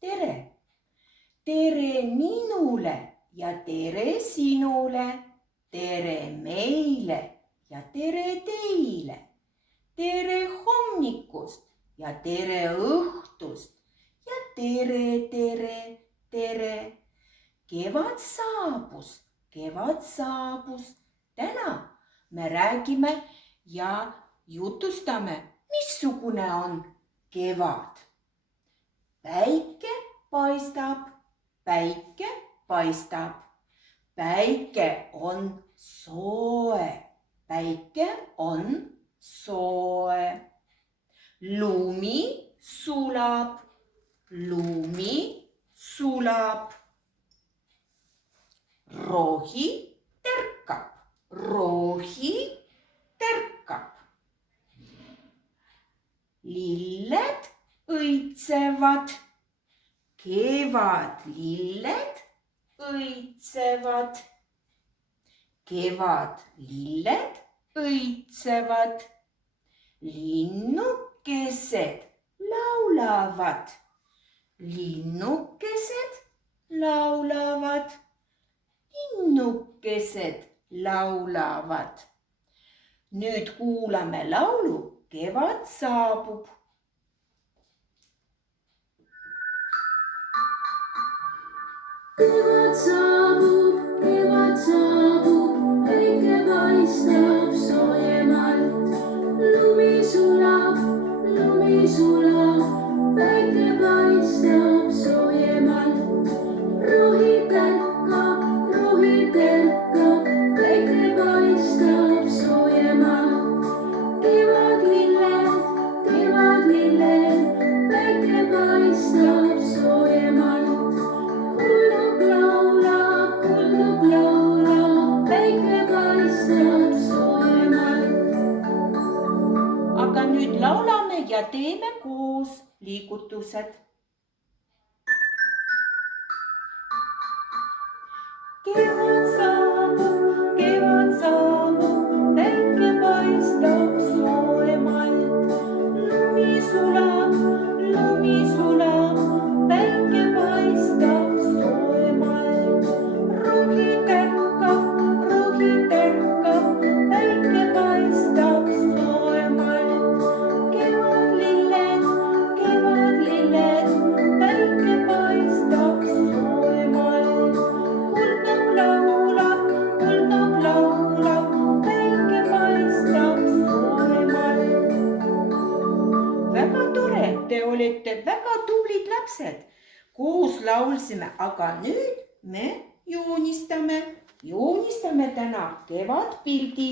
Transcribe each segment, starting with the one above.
tere. Tere minule ja tere sinule. Tere meile ja tere teile. Tere hommikust ja tere õhtust ja tere, tere, tere. Kevad saabus. Täna me räägime ja jutustame, missugune on kevad. Päike paistab. Päike on soe. Lumi sulab. Rohi terkab. Lilled õitsevad. Kevadlilled õitsevad. Linnukesed laulavad. Nüüd kuulame laulu Kevad saabub. Kevad saabub, päike paistab soojemalt. Lumi sulab, päike paistab soojemalt. Rohi terkab, päike paistab soojemalt. Kevadlilled, päike paistab soojemalt. Kuldub laulab, päike paistab soojemalt. Aga nüüd laulame ja teeme koos liigutused. Kevad saabub, päike paistab soojemalt. Lumi sulab, päike paistab soojemalt. Rohi terkab, päike paistab soojemalt. Kevadlilled, päike paistab soojemalt. Kuldub laulab, päike paistab soojemalt. Väga tore, te olete väga tublid lapsed. Koos laulsime, aga nüüd me joonistame täna kevadpildi.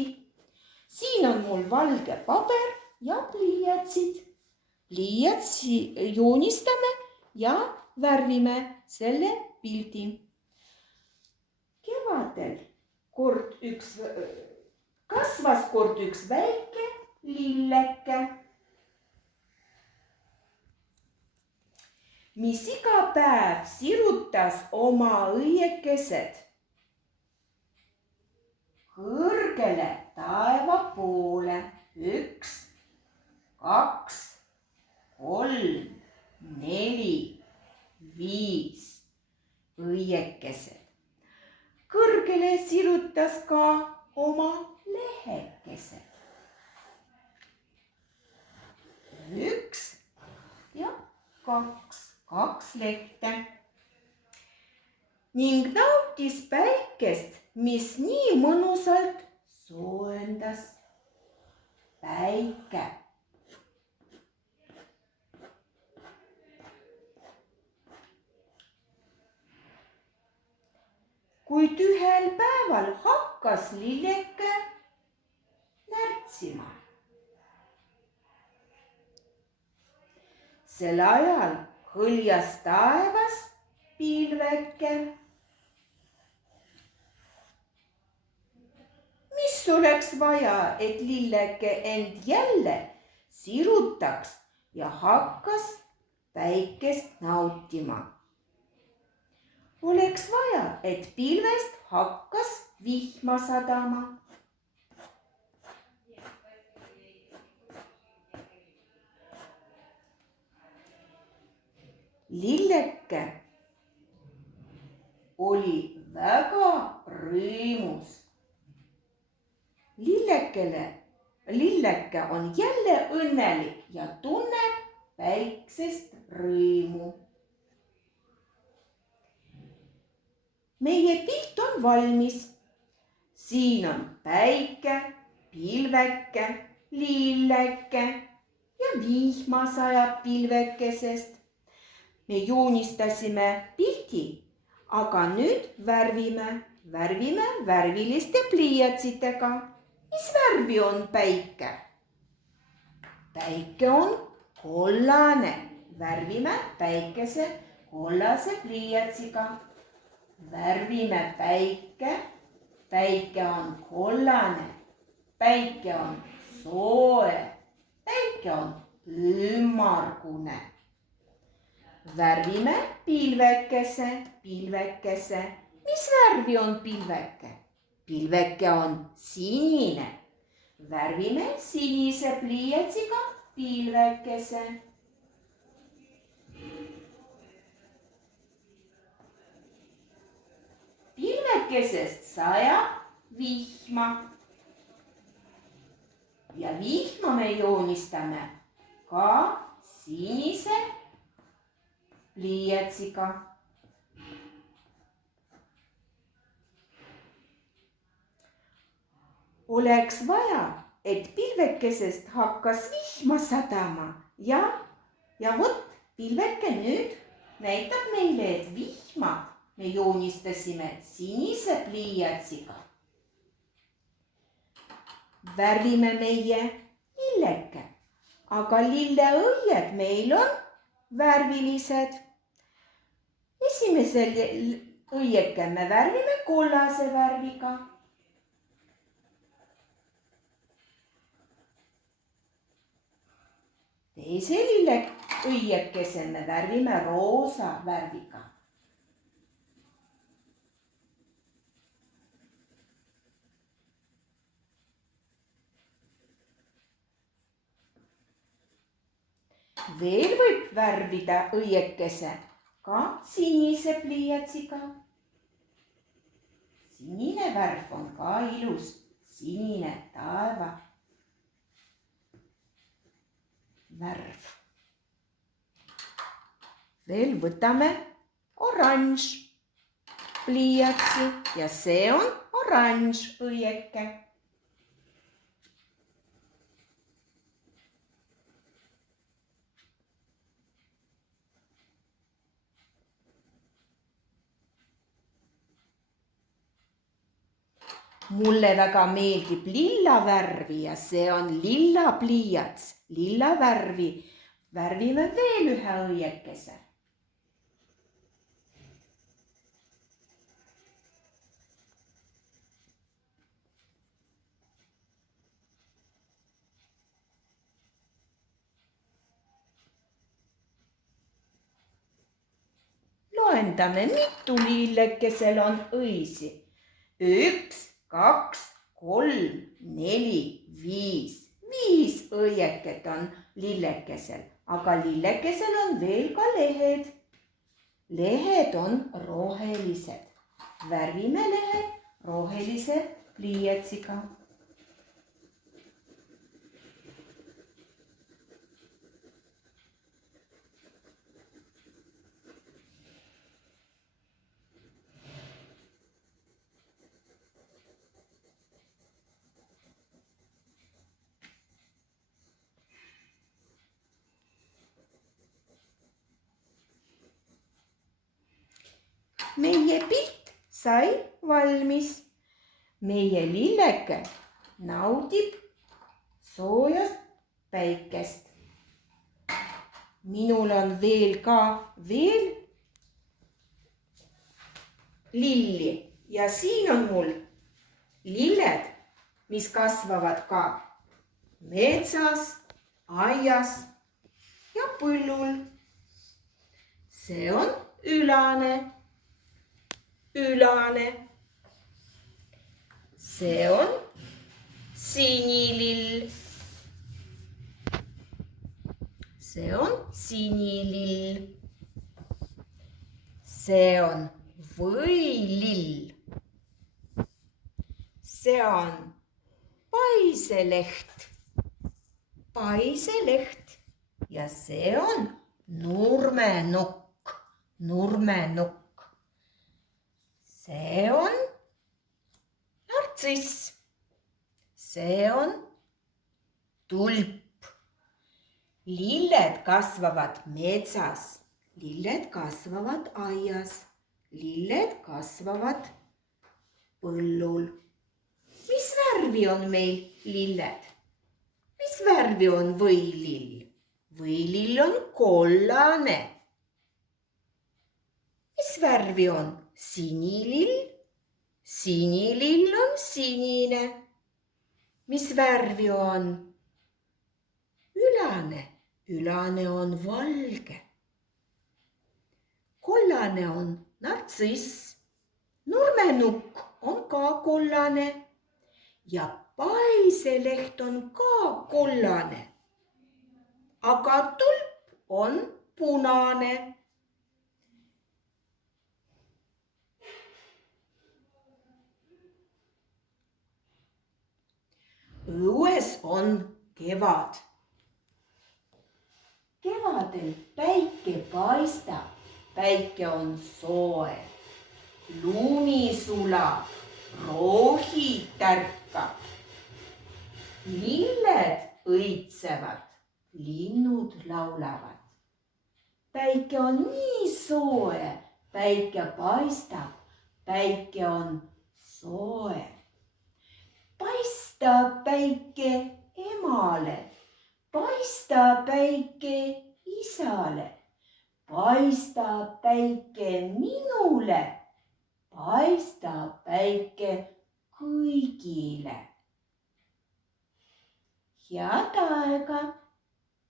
Siin on mul valge paber ja pliiatsid. Joonistame ja värvime selle pildi. Kevadel kasvas kord üks väike lilleke, mis iga päev sirutas oma õiekesed kõrgele taeva poole. 1, 2, 3, 4, 5 õiekesed. Kõrgele sirutas ka oma lehekesed. 1 ja 2 lehte. Ning nautis päikest, mis nii mõnusalt soojendas. Päike. Kuid ühel päeval hakkas lilleke närtsima. Sel ajal hõljas taevas pilveke. Mis oleks vaja, et lilleke end jälle sirutaks ja hakkas päikest nautima? Oleks vaja, et pilvest hakkas vihma sadama. Lilleke oli väga rõõmus. Lilleke on jälle õnnelik ja tunneb päiksest rõõmu. Meie pilt on valmis. Siin on päike, pilveke, lilleke ja vihma sajab pilvekesest. Me joonistasime pildi, aga nüüd värvime värviliste pliiatsitega. Mis värvi on päike? Päike on kollane. Värvime päikese kollase pliiatsiga. Värvime päike. Päike on kollane. Päike on soe. Päike on ümmargune. Värvime pilvekese. Mis värvi on pilveke? Pilveke on sinine. Värvime sinise pliiatsiga pilvekese. Pilvekesest sajab vihma. Ja vihma me joonistame ka sinise pliiatsiga. Oleks vaja, et pilvekesest hakkas vihma sadama ja vot pilveke nüüd näitab meile, et vihma me joonistasime sinise pliiatsiga. Värvime meie lilleke, aga lilleõied meil on värvilised. Esimese õieke me värvime kollase värviga. Teise lilleõiekese me värvime roosa värviga. Veel võib värvida õiekese ka sinise pliiatsiga. Sinine värv on ka ilus, sinine taeva värv. Veel võtame oranž pliiatsi ja see on oranž õieke. Mulle väga meeldib lilla värvi ja see on lilla pliiats. Lilla värvi värvime veel ühe õiekese. Loendame, mitu lillekesel on õisi. 1, 2, 3, 4, 5. 5 õieket on lillekesel, aga lillekesel on veel ka lehed. Lehed on rohelised. Värvime lehed rohelise pliiatsiga. Meie pilt sai valmis. Meie lilleke naudib soojast päikest. Minul on veel lilli ja siin on mul lilled, mis kasvavad ka metsas, aias ja põllul. See on ülane. See on sinilill. See on sinilill. see on võilill. See on paiseleht. Paiseleht ja see on nurmenukk. Nurmenukk. See on nartsiss. See on tulp. Lilled kasvavad metsas. Lilled kasvavad aias. Lilled kasvavad põllul. Mis värvi on meil lilled? Mis värvi on võilill? Võilill on kollane. Mis värvi on sinilill? Sinilill on sinine. Mis värvi on ülane? Ülane on valge. Kollane on nartsiss. Nurmenukk on ka kollane. Ja paiseleht on ka kollane. Aga tulp on punane. Õues on kevad. Kevadel päike paistab. Päike on soe. Lumi sulab. Rohi tärkab. Lilled õitsevad. Linnud laulavad. Päike on nii soe. Päike paistab. Päike on soe. Paista päike emale. Paista päike isale. Paista päike minule. Paista päike kõigile. Head aega!